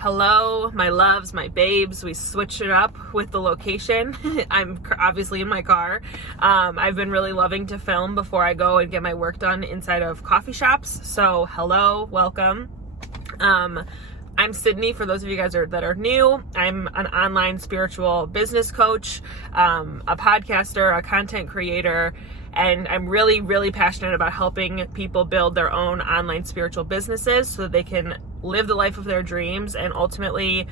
Hello, my loves, my babes. We switched it up with the location. I'm obviously in my car. I've been really loving to film before I go and get my work done inside of coffee shops. So hello, welcome. I'm Sydney, for those of you guys that are new. I'm an online spiritual business coach, a podcaster, a content creator, and I'm really, really passionate about helping people build their own online spiritual businesses so that they can live the life of their dreams and ultimately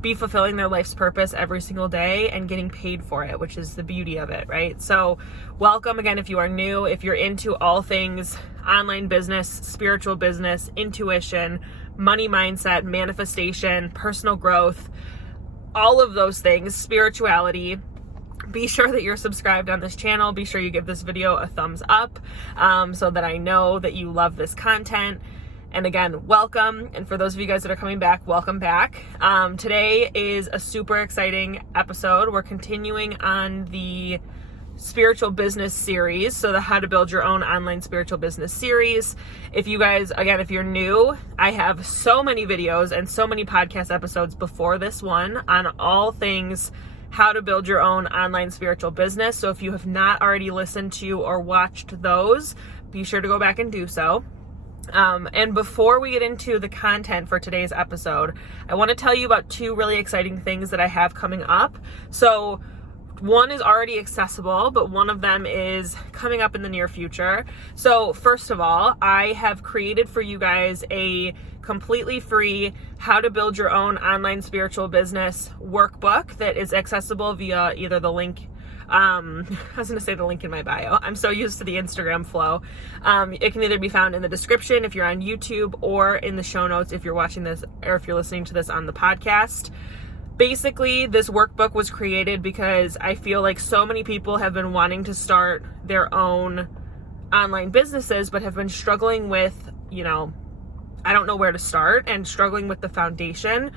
be fulfilling their life's purpose every single day and getting paid for it, which is the beauty of it, right? So welcome again if you are new, if you're into all things online business, spiritual business, intuition, money mindset, manifestation, personal growth, all of those things, spirituality. Be sure that you're subscribed on this channel. Be sure you give this video a thumbs up so that I know that you love this content. And again, welcome. And for those of you guys that are coming back, welcome back. Today is a super exciting episode. We're continuing on the spiritual business series. So the How to Build Your Own Online Spiritual Business series. If you guys, again, if you're new, I have so many videos and so many podcast episodes before this one on all things how to build your own online spiritual business. So if you have not already listened to or watched those, be sure to go back and do so. And before we get into the content for today's episode, I want to tell you about two really exciting things that I have coming up. So one is already accessible, but one of them is coming up in the near future. So first of all, I have created for you guys a completely free how to build your own online spiritual business workbook that is accessible via either the link. I was going to say the link in my bio. I'm so used to the Instagram flow. It can either be found in the description if you're on YouTube or in the show notes if you're watching this or if you're listening to this on the podcast. Basically, this workbook was created because I feel like so many people have been wanting to start their own online businesses, but have been struggling with, I don't know where to start and struggling with the foundation.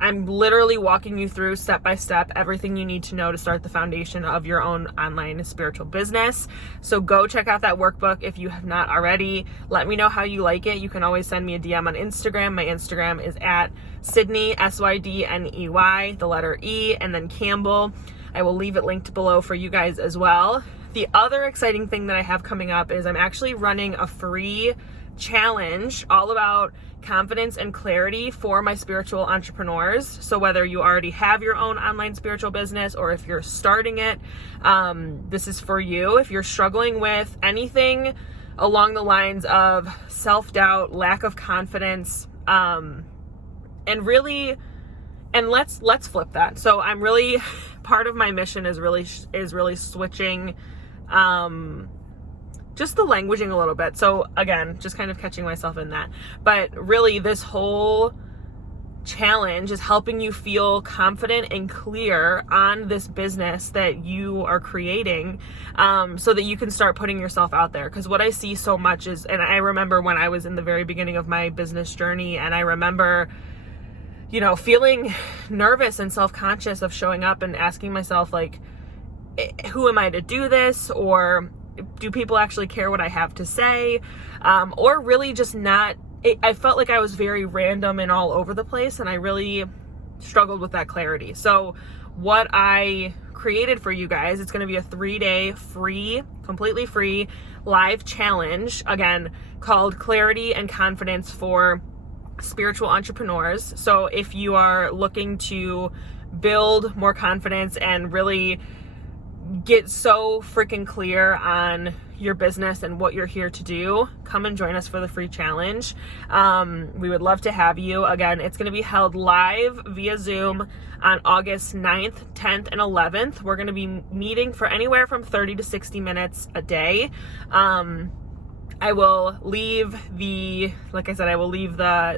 I'm literally walking you through step by step everything you need to know to start the foundation of your own online spiritual business. So go check out that workbook if you have not already. Let me know how you like it. You can always send me a DM on Instagram. My Instagram is at Sydney, SYDNEY, the letter E, and then Campbell. I will leave it linked below for you guys as well. The other exciting thing that I have coming up is I'm actually running a free challenge all about confidence and clarity for my spiritual entrepreneurs. So whether you already have your own online spiritual business or if you're starting it, this is for you. If you're struggling with anything along the lines of self-doubt, lack of confidence, and let's flip that. So I'm really, part of my mission is really switching, just the languaging a little bit. So again, just kind of catching myself in that. But really, this whole challenge is helping you feel confident and clear on this business that you are creating, so that you can start putting yourself out there. Because what I see so much is, and I remember when I was in the very beginning of my business journey, and I remember, feeling nervous and self-conscious of showing up and asking myself, like, who am I to do this? Or do people actually care what I have to say? Or really just not, I felt like I was very random and all over the place, and I really struggled with that clarity. So what I created for you guys, it's going to be a 3-day free, completely free live challenge, again, called Clarity and Confidence for Spiritual Entrepreneurs. So if you are looking to build more confidence and really get so freaking clear on your business and what you're here to do, come and join us for the free challenge. We would love to have you. Again, it's going to be held live via Zoom on August 9th, 10th, and 11th. We're going to be meeting for anywhere from 30 to 60 minutes a day. I will leave the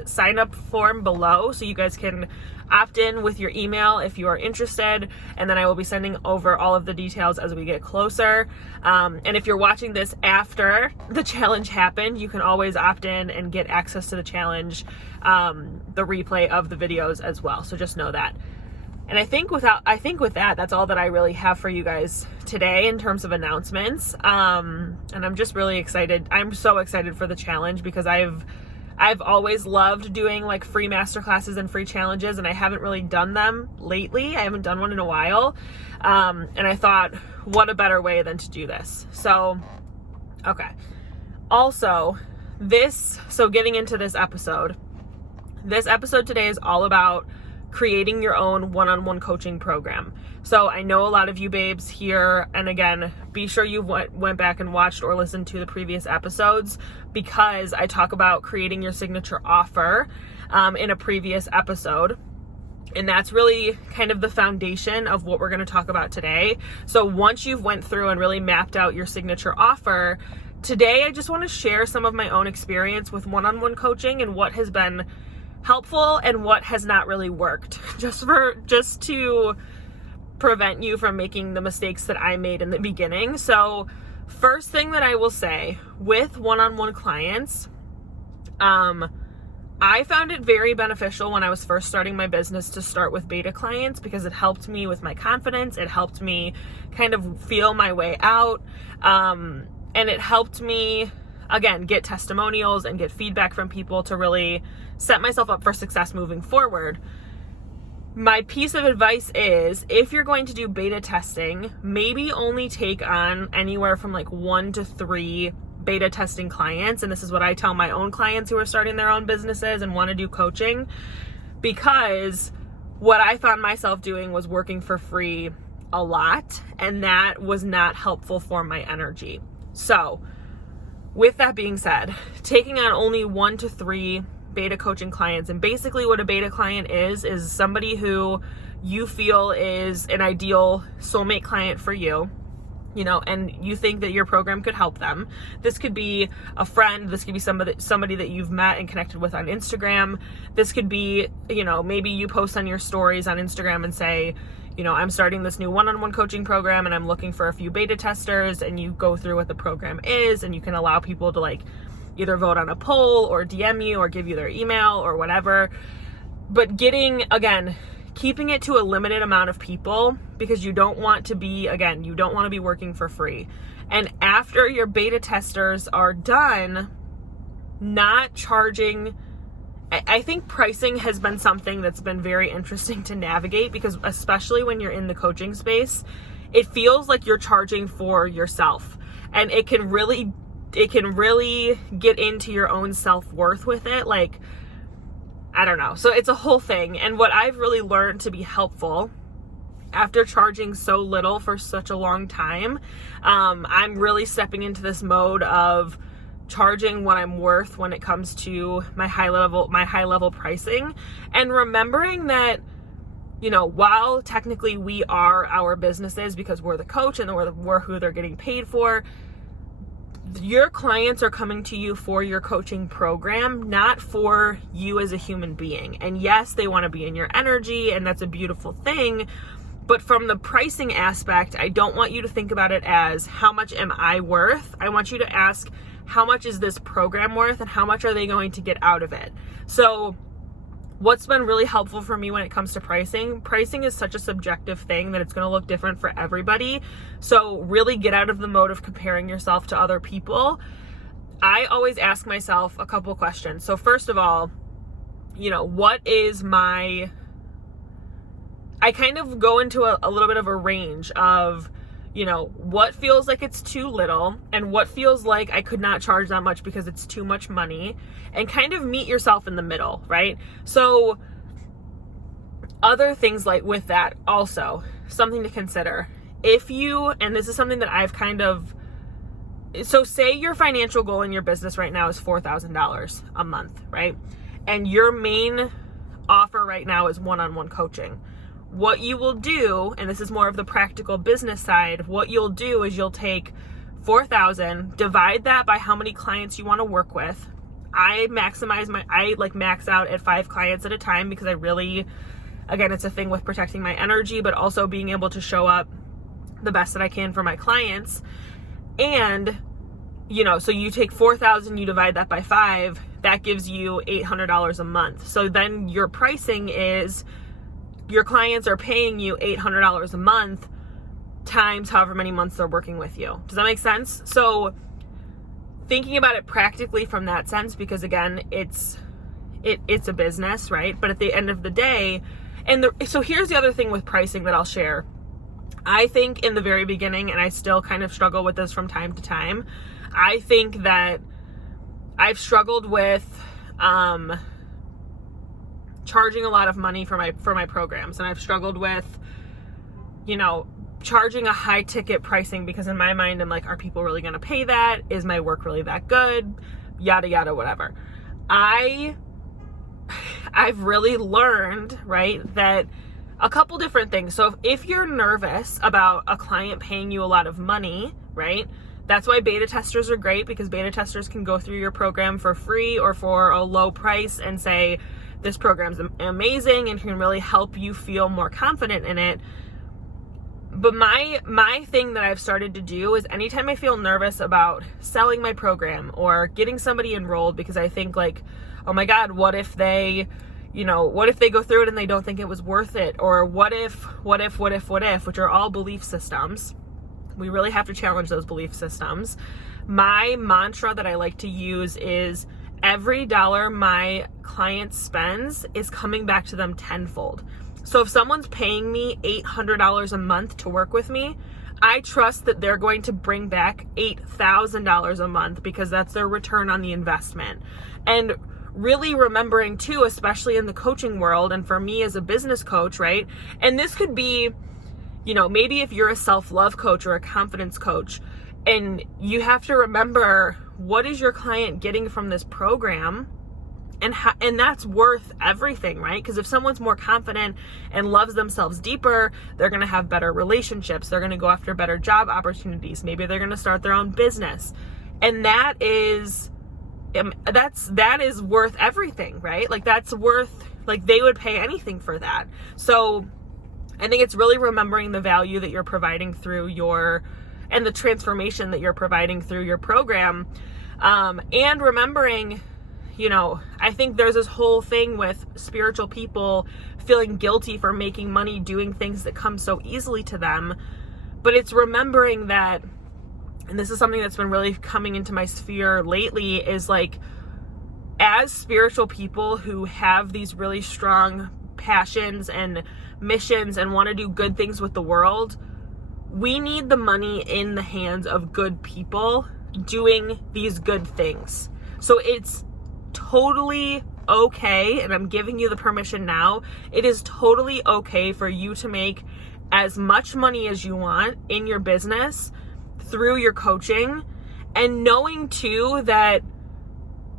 sign up form below so you guys can opt in with your email if you are interested, and then I will be sending over all of the details as we get closer. And if you're watching this after the challenge happened, you can always opt in and get access to the challenge, the replay of the videos as well. So just know that. And I think with that, that's all that I really have for you guys today in terms of announcements. And I'm just really excited. I'm so excited for the challenge because I've I've always loved doing like free masterclasses and free challenges, and I haven't really done them lately. I haven't done one in a while. And I thought, what a better way than to do this. So, okay. Also, getting into this episode today is all about creating your own one-on-one coaching program. So I know a lot of you babes here, and again, be sure you went back and watched or listened to the previous episodes, because I talk about creating your signature offer in a previous episode. And that's really kind of the foundation of what we're going to talk about today. So once you've went through and really mapped out your signature offer, today I just want to share some of my own experience with one-on-one coaching and what has been helpful and what has not really worked, just to prevent you from making the mistakes that I made in the beginning. So first thing that I will say with one-on-one clients, I found it very beneficial when I was first starting my business to start with beta clients, because it helped me with my confidence. It helped me kind of feel my way out. And it helped me, again, get testimonials and get feedback from people to really set myself up for success moving forward. My piece of advice is, if you're going to do beta testing, maybe only take on anywhere from like 1 to 3 beta testing clients. And this is what I tell my own clients who are starting their own businesses and want to do coaching, because what I found myself doing was working for free a lot, and that was not helpful for my energy. So with that being said, taking on only 1 to 3 beta coaching clients, and basically what a beta client is somebody who you feel is an ideal soulmate client for you, and you think that your program could help them. This could be a friend. This could be somebody that you've met and connected with on Instagram. This could be, maybe you post on your stories on Instagram and say, I'm starting this new one-on-one coaching program and I'm looking for a few beta testers, and you go through what the program is, and you can allow people to like either vote on a poll or DM you or give you their email or whatever. But keeping it to a limited amount of people, because you don't want to be working for free. And after your beta testers are done, not charging. I think pricing has been something that's been very interesting to navigate, because especially when you're in the coaching space, it feels like you're charging for yourself, and it can really get into your own self-worth with it. Like, I don't know. So it's a whole thing. And what I've really learned to be helpful after charging so little for such a long time, I'm really stepping into this mode of charging what I'm worth when it comes to my high level pricing, and remembering that, while technically we are our businesses because we're the coach and we're who they're getting paid for, your clients are coming to you for your coaching program, not for you as a human being. And yes, they want to be in your energy, and that's a beautiful thing. But from the pricing aspect, I don't want you to think about it as how much am I worth? I want you to ask, how much is this program worth, and how much are they going to get out of it? So what's been really helpful for me when it comes to pricing is such a subjective thing that it's going to look different for everybody. So really get out of the mode of comparing yourself to other people. I always ask myself a couple questions. So first of all, what is I kind of go into a little bit of a range of, what feels like it's too little and what feels like I could not charge that much because it's too much money, and kind of meet yourself in the middle, right? So other things like with that, also something to consider. And this is something that I've so say your financial goal in your business right now is $4,000 a month, right? And your main offer right now is one-on-one coaching. What you will do, and this is more of the practical business side, what you'll do is you'll take $4,000, divide that by how many clients you want to work with. I max out at 5 clients at a time, because I really, again, it's a thing with protecting my energy, but also being able to show up the best that I can for my clients. And, so you take 4,000, you divide that by 5, that gives you $800 a month. So then your pricing is, your clients are paying you $800 a month times however many months they're working with you. Does that make sense? So thinking about it practically from that sense, because again, it's a business, right? But at the end of the day, so here's the other thing with pricing that I'll share. I think in the very beginning, and I still kind of struggle with this from time to time, I think that I've struggled with charging a lot of money for my programs, and I've struggled with, charging a high ticket pricing, because in my mind, I'm like, are people really going to pay that? Is my work really that good? Yada, yada, whatever. I've really learned, right, that a couple different things. So if you're nervous about a client paying you a lot of money, right, that's why beta testers are great, because beta testers can go through your program for free or for a low price and say, this program's amazing and can really help you feel more confident in it. But my thing that I've started to do is anytime I feel nervous about selling my program or getting somebody enrolled, because I think like, oh my God, what if they go through it and they don't think it was worth it? Or what if, which are all belief systems. We really have to challenge those belief systems. My mantra that I like to use is every dollar my client spends is coming back to them tenfold. So if someone's paying me $800 a month to work with me, I trust that they're going to bring back $8,000 a month, because that's their return on the investment. And really remembering too, especially in the coaching world, and for me as a business coach, right? And this could be, maybe if you're a self-love coach or a confidence coach, and you have to remember, what is your client getting from this program? And that's worth everything, right? Because if someone's more confident and loves themselves deeper, they're going to have better relationships. They're going to go after better job opportunities. Maybe they're going to start their own business. And that is worth everything, right? Like that's worth, like they would pay anything for that. So I think it's really remembering the value that you're providing through and the transformation that you're providing through your program. And remembering, I think there's this whole thing with spiritual people feeling guilty for making money doing things that come so easily to them. But it's remembering that, and this is something that's been really coming into my sphere lately, is like, as spiritual people who have these really strong passions and missions and want to do good things with the world, we need the money in the hands of good people doing these good things. So it's totally okay, and I'm giving you the permission now, it is totally okay for you to make as much money as you want in your business through your coaching, and knowing too that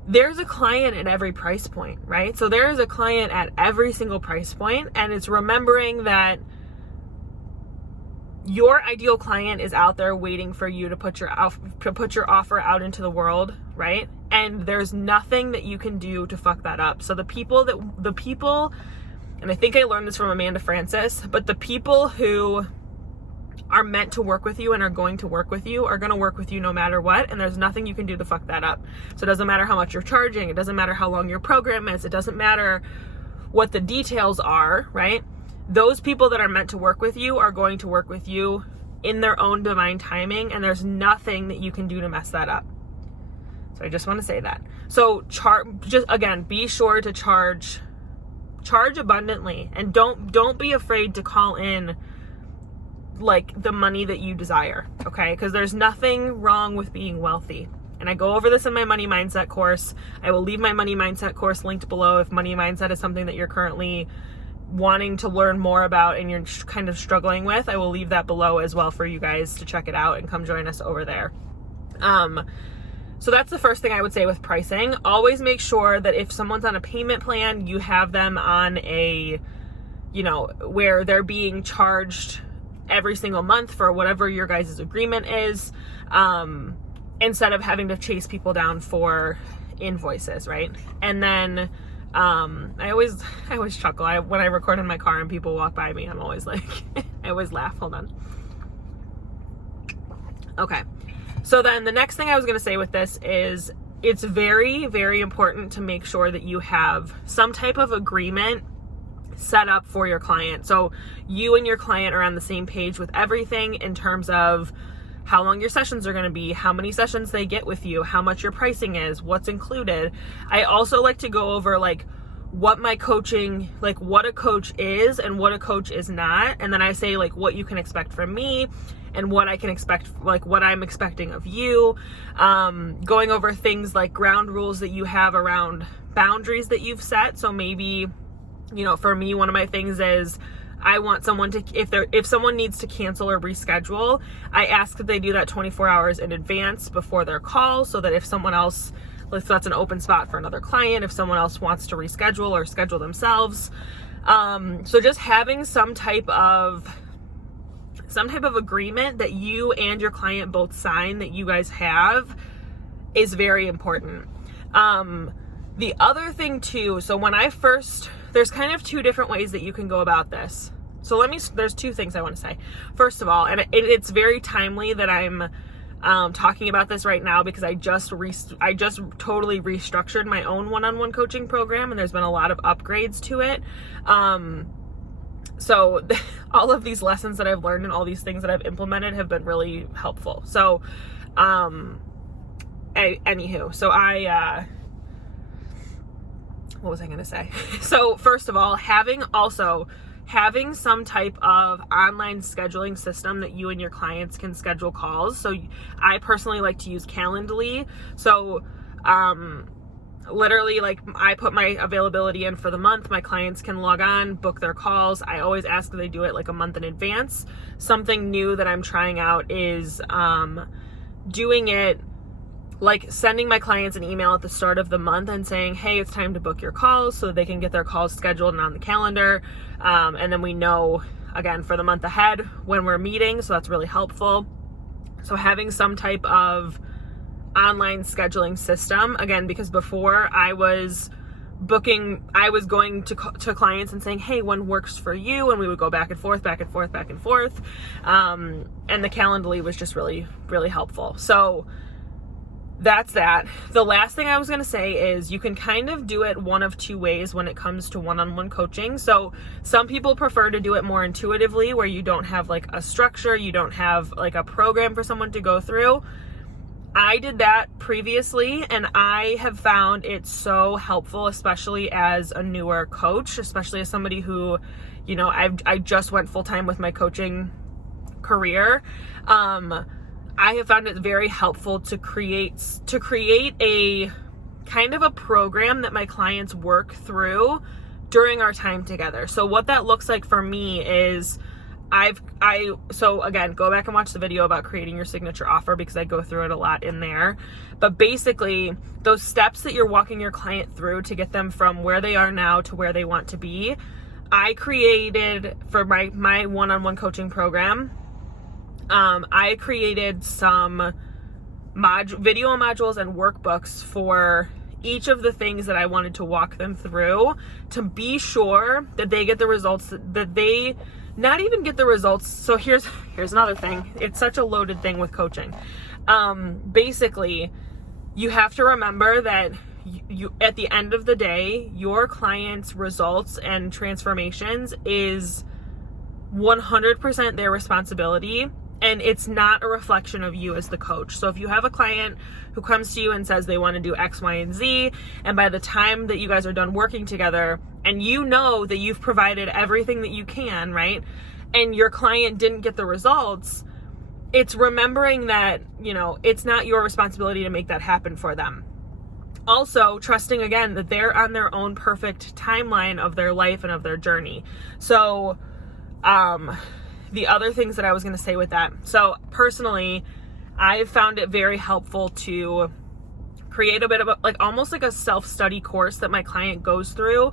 there's a client at every price point, right? So there is a client at every single price point, and it's remembering that your ideal client is out there waiting for you to put your offer out into the world, right? And there's nothing that you can do to fuck that up. So the people, and I think I learned this from Amanda Francis, but the people who are meant to work with you and are going to work with you are going to work with you no matter what, and there's nothing you can do to fuck that up. So it doesn't matter how much you're charging, it doesn't matter how long your program is, it doesn't matter what the details are, right? Those people that are meant to work with you are going to work with you in their own divine timing, and there's nothing that you can do to mess that up. So I just want to say that. So be sure to charge abundantly, and don't be afraid to call in like the money that you desire, okay? Because there's nothing wrong with being wealthy. And I go over this in my money mindset course. I will leave my money mindset course linked below if money mindset is something that you're currently wanting to learn more about and you're kind of struggling with. I will leave that below as well for you guys to check it out and come join us over there. So that's the first thing I would say with pricing. Always make sure that if someone's on a payment plan, you have them on a, where they're being charged every single month for whatever your guys' agreement is, instead of having to chase people down for invoices, right? And then I always chuckle when I record in my car and people walk by me. I'm always like, I always laugh. Hold on. Okay. So then the next thing I was going to say with this is it's very, very important to make sure that you have some type of agreement set up for your client. So you and your client are on the same page with everything in terms of how long your sessions are going to be, how many sessions they get with you, how much your pricing is, what's included. I also like to go over like what my coaching, like what a coach is and what a coach is not. And then I say like what you can expect from me and what I can expect, like what I'm expecting of you. Going over things like ground rules that you have around boundaries that you've set. So maybe, you know, for me, one of my things is I want someone to, if someone needs to cancel or reschedule, I ask that they do that 24 hours in advance before their call, so that if someone else, if that's an open spot for another client, if someone else wants to reschedule or schedule themselves. So just having some type of agreement that you and your client both sign that you guys have is very important. The other thing too, so when I first, there's kind of two different ways that you can go about this. So there's two things I want to say. First of all, and it's very timely that I'm talking about this right now, because I just totally restructured my own one-on-one coaching program, and there's been a lot of upgrades to it. So all of these lessons that I've learned and all these things that I've implemented have been really helpful. So, anywho, so what was I going to say? So first of all, having some type of online scheduling system that you and your clients can schedule calls. So I personally like to use Calendly. So, literally, like, I put my availability in for the month. My clients can log on, book their calls. I always ask that they do it like a month in advance. Something new that I'm trying out is doing it like sending my clients an email at the start of the month and saying, hey, it's time to book your calls, so they can get their calls scheduled and on the calendar. And then we know, again, for the month ahead when we're meeting. So that's really helpful. So having some type of online scheduling system, again, because before I was going to clients and saying, hey, when works for you? And we would go back and forth. And the Calendly was just really, really helpful. So that's that. The last thing I was going to say is you can kind of do it one of two ways when it comes to one-on-one coaching. So some people prefer to do it more intuitively, where you don't have like a structure, you don't have like a program for someone to go through. I did that previously, and I have found it so helpful, especially as a newer coach, especially as somebody who, you know, I just went full-time with my coaching career. I have found it very helpful to create a kind of a program that my clients work through during our time together. So what that looks like for me is so again, go back and watch the video about creating your signature offer, because I go through it a lot in there. But basically, those steps that you're walking your client through to get them from where they are now to where they want to be, I created for my one-on-one coaching program. I created some video modules and workbooks for each of the things that I wanted to walk them through, to be sure that they get the results, that they not even get the results. So here's another thing. It's such a loaded thing with coaching. Basically, you have to remember that you at the end of the day, your client's results and transformations is 100% their responsibility. And it's not a reflection of you as the coach. So if you have a client who comes to you and says they want to do X, Y, and Z, and by the time that you guys are done working together, and you know that you've provided everything that you can, right? And your client didn't get the results, it's remembering that, you know, it's not your responsibility to make that happen for them. Also, trusting again that they're on their own perfect timeline of their life and of their journey. So, the other things that I was going to say with that. So personally, I've found it very helpful to create a bit of almost like a self-study course that my client goes through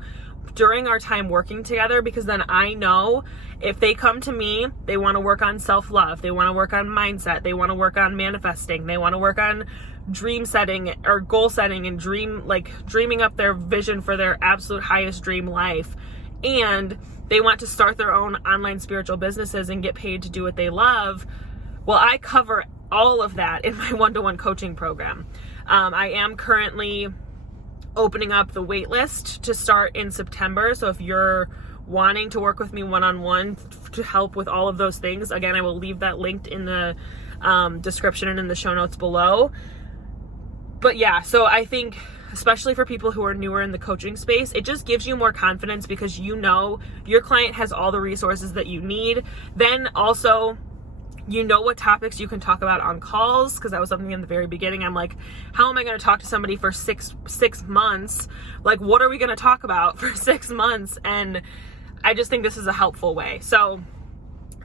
during our time working together, because then I know if they come to me, they want to work on self-love, they want to work on mindset, they want to work on manifesting, they want to work on dream setting or goal setting and dreaming up their vision for their absolute highest dream life. And they want to start their own online spiritual businesses and get paid to do what they love. Well, I cover all of that in my one-to-one coaching program. I am currently opening up the wait list to start in September. So if you're wanting to work with me one-on-one to help with all of those things, again, I will leave that linked in the description and in the show notes below. But yeah, so I think especially for people who are newer in the coaching space, it just gives you more confidence because you know your client has all the resources that you need. Then also, you know what topics you can talk about on calls, because that was something in the very beginning. I'm like, how am I going to talk to somebody for six months? Like, what are we going to talk about for 6 months? And I just think this is a helpful way. So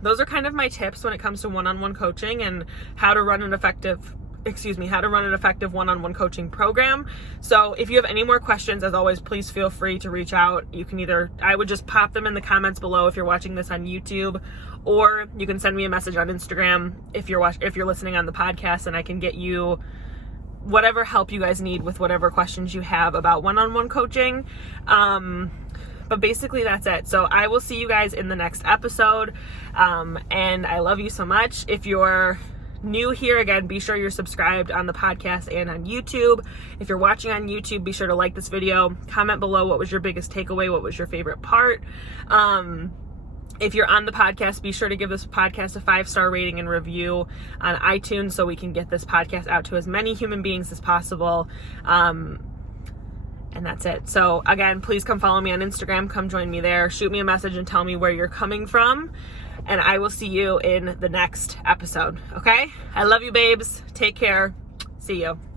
those are kind of my tips when it comes to one-on-one coaching and how to run an effective one-on-one coaching program. So if you have any more questions, as always, please feel free to reach out. You can I would just pop them in the comments below if you're watching this on YouTube, or you can send me a message on Instagram if you're listening on the podcast, and I can get you whatever help you guys need with whatever questions you have about one-on-one coaching. But basically that's it. So I will see you guys in the next episode. And I love you so much. If you're new here, again, be sure you're subscribed on the podcast and on YouTube. If you're watching on YouTube, be sure to like this video, comment below what was your biggest takeaway, what was your favorite part. If you're on the podcast, be sure to give this podcast a 5-star rating and review on iTunes so we can get this podcast out to as many human beings as possible. And that's it. So again, please come follow me on Instagram. Come join me there. Shoot me a message and tell me where you're coming from. And I will see you in the next episode. Okay? I love you, babes. Take care. See you.